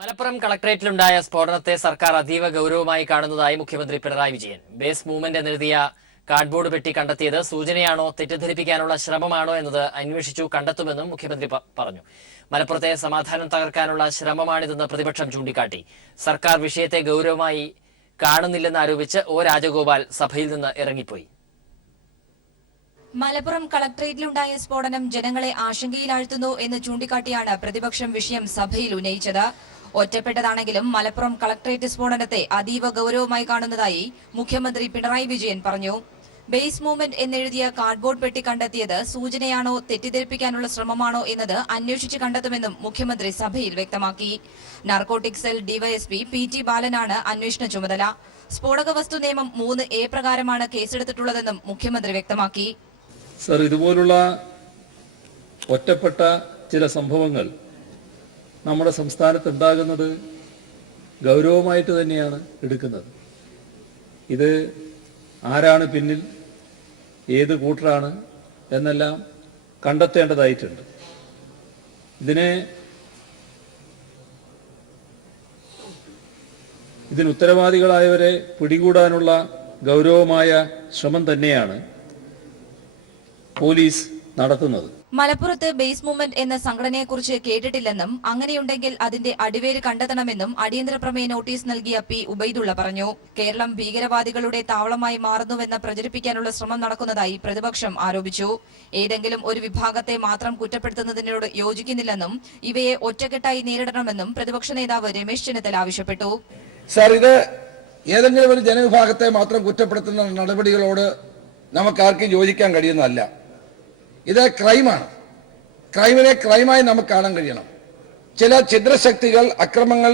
മലപ്പുറം കളക്ടറേറ്റിലുണ്ടായ സ്ഫോടനത്തെ സർക്കാർ അതീവ ഗൗരവമായി കാണുന്നതായി മുഖ്യമന്ത്രി പിണറായി വിജയൻ. ബേസ് മൂവ്മെന്റ് എന്നെഴുതിയ കാർഡ്ബോർഡ് പെട്ടി കണ്ടെത്തിയത് സൂചനയാണോ തെറ്റിദ്ധരിപ്പിക്കാനുള്ള ശ്രമമാണോ എന്നത് അന്വേഷിച്ചു കണ്ടെത്തുമെന്നും മുഖ്യമന്ത്രി പറഞ്ഞു. മലപ്പുറത്തെ സമാധാനം തകർക്കാനുള്ള ശ്രമമാണിതെന്ന് പ്രതിപക്ഷം ചൂണ്ടിക്കാട്ടി. സർക്കാർ വിഷയത്തെ ഗൗരവമായി കാണുന്നില്ലെന്നാരോപിച്ച് ഒ രാജഗോപാൽ സഭയിൽ നിന്ന് ഇറങ്ങിപ്പോയി. മലപ്പുറം കളക്ടറേറ്റിലുണ്ടായ സ്ഫോടനം ജനങ്ങളെ ആശങ്കയിലാഴ്ത്തുന്നു എന്ന് ചൂണ്ടിക്കാട്ടിയാണ് പ്രതിപക്ഷം വിഷയം സഭയിൽ ഉന്നയിച്ചത്. ഒറ്റപ്പെട്ടതാണെങ്കിലും മലപ്പുറം കളക്ടറേറ്റ് സ്ഫോടനത്തെ അതീവ ഗൗരവമായി കാണുന്നതായി മുഖ്യമന്ത്രി പിണറായി വിജയൻ പറഞ്ഞു. ബേസ് മൂവ്മെന്റ് എന്നെഴുതിയ കാർഡ്ബോർഡ് പെട്ടി കണ്ടെത്തിയത് സൂചനയാണോ തെറ്റിദ്ധരിപ്പിക്കാനുള്ള ശ്രമമാണോ എന്നത് അന്വേഷിച്ച് കണ്ടെത്തുമെന്നും മുഖ്യമന്ത്രി സഭയിൽ വ്യക്തമാക്കി. നാർക്കോട്ടിക് സെൽ ഡിവൈഎസ്പി PT ബാലനാണ് അന്വേഷണ ചുമതല. സ്ഫോടക വസ്തു നിയമം 3A പ്രകാരമാണ് കേസെടുത്തിട്ടുള്ളതെന്നും മുഖ്യമന്ത്രി വ്യക്തമാക്കി. സർ, ഇതുപോലുള്ള ഒറ്റപ്പെട്ട ചില സംഭവങ്ങൾ നമ്മുടെ സംസ്ഥാനത്ത് ഉണ്ടാകുന്നത് ഗൗരവമായിട്ട് തന്നെയാണ് എടുക്കുന്നത്. ഇത് ആരാണ് പിന്നിൽ, ഏത് കൂട്ടരാണ് എന്നെല്ലാം കണ്ടെത്തേണ്ടതായിട്ടുണ്ട്. ഇതിന് ഉത്തരവാദികളായവരെ പിടികൂടാനുള്ള ഗൗരവമായ ശ്രമം തന്നെയാണ് പോലീസ് നടത്തുന്നത്. മലപ്പുറത്ത് ബേസ് മൂവ്മെന്റ് എന്ന സംഘടനയെക്കുറിച്ച് കേട്ടിട്ടില്ലെന്നും അങ്ങനെയുണ്ടെങ്കിൽ അതിന്റെ അടിവേര് കണ്ടെത്തണമെന്നും അടിയന്തര പ്രമേയ നോട്ടീസ് നൽകിയ P. ഉബൈദുള്ള പറഞ്ഞു. കേരളം ഭീകരവാദികളുടെ താവളമായി മാറുന്നുവെന്ന് പ്രചരിപ്പിക്കാനുള്ള ശ്രമം നടക്കുന്നതായി പ്രതിപക്ഷം ആരോപിച്ചു. ഏതെങ്കിലും ഒരു വിഭാഗത്തെ മാത്രം കുറ്റപ്പെടുത്തുന്നതിനോട് യോജിക്കുന്നില്ലെന്നും ഇവയെ ഒറ്റക്കെട്ടായി നേരിടണമെന്നും പ്രതിപക്ഷ നേതാവ് രമേശ് ചെന്നിത്തല ആവശ്യപ്പെട്ടു. സർ, ഇത് ഏതെങ്കിലും ഒരു ജനവിഭാഗത്തെ മാത്രം കുറ്റപ്പെടുത്തുന്ന നടപടികളോട് നമുക്കാർക്കും യോജിക്കാൻ കഴിയുന്നതല്ല. ഇത് ക്രൈമാണ്. ക്രൈമിനെ ക്രൈമായി നമുക്ക് കാണാൻ കഴിയണം. ചില ഛിദ്രശക്തികൾ അക്രമങ്ങൾ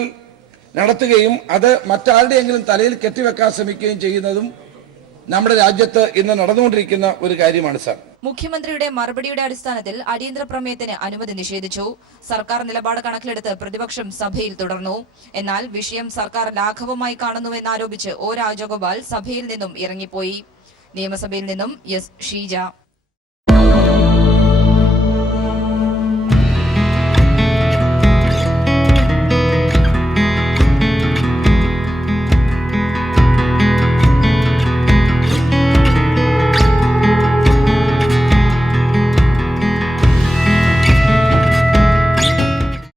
നടത്തുകയും അത് മറ്റാരുടെയെങ്കിലും തലയിൽ കെട്ടിവെക്കാൻ ശ്രമിക്കുകയും ചെയ്യുന്നതും നമ്മുടെ രാജ്യത്ത് ഇന്ന് നടന്നുകൊണ്ടിരിക്കുന്ന ഒരു കാര്യമാണ് സർ. മുഖ്യമന്ത്രിയുടെ മറുപടിയുടെ അടിസ്ഥാനത്തിൽ അടിയന്തര പ്രമേയത്തിന് അനുമതി നിഷേധിച്ചു. സർക്കാർ നിലപാട് കണക്കിലെടുത്ത് പ്രതിപക്ഷം സഭയിൽ തുടർന്നു. എന്നാൽ വിഷയം സർക്കാർ ലാഘവമായി കാണുന്നുവെന്നാരോപിച്ച് ഒ രാജഗോപാൽ സഭയിൽ നിന്നും ഇറങ്ങിപ്പോയി. നിയമസഭയിൽ നിന്നും S. ഷീജ.